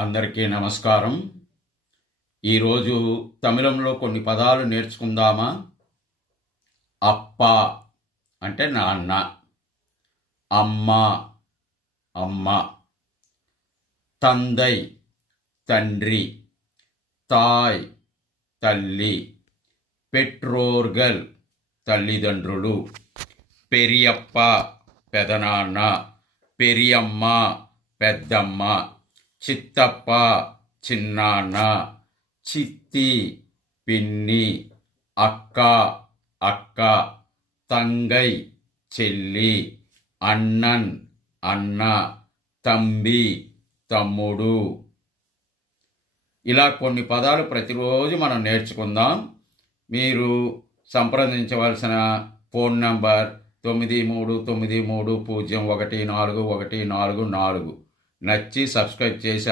అందరికీ నమస్కారం. ఈరోజు తమిళంలో కొన్ని పదాలు నేర్చుకుందామా? అప్ప అంటే నాన్న, అమ్మ అమ్మ, తందై తండ్రి, తాయ్ తల్లి, పెట్రోర్గల్ తల్లిదండ్రులు, పెరియప్ప పెదనాన్న, పెరియమ్మ పెద్దమ్మ, చిత్తప్ప చిన్నాన్న, చిత్తి పిన్ని, అక్క అక్క, తంగై చెల్లి, అన్నన్ అన్న, తంబి తమ్ముడు. ఇలా కొన్ని పదాలు ప్రతిరోజు మనం నేర్చుకుందాం. మీరు సంప్రదించవలసిన ఫోన్ నంబర్ 9393014144. నచ్చి సబ్స్క్రైబ్ చేసి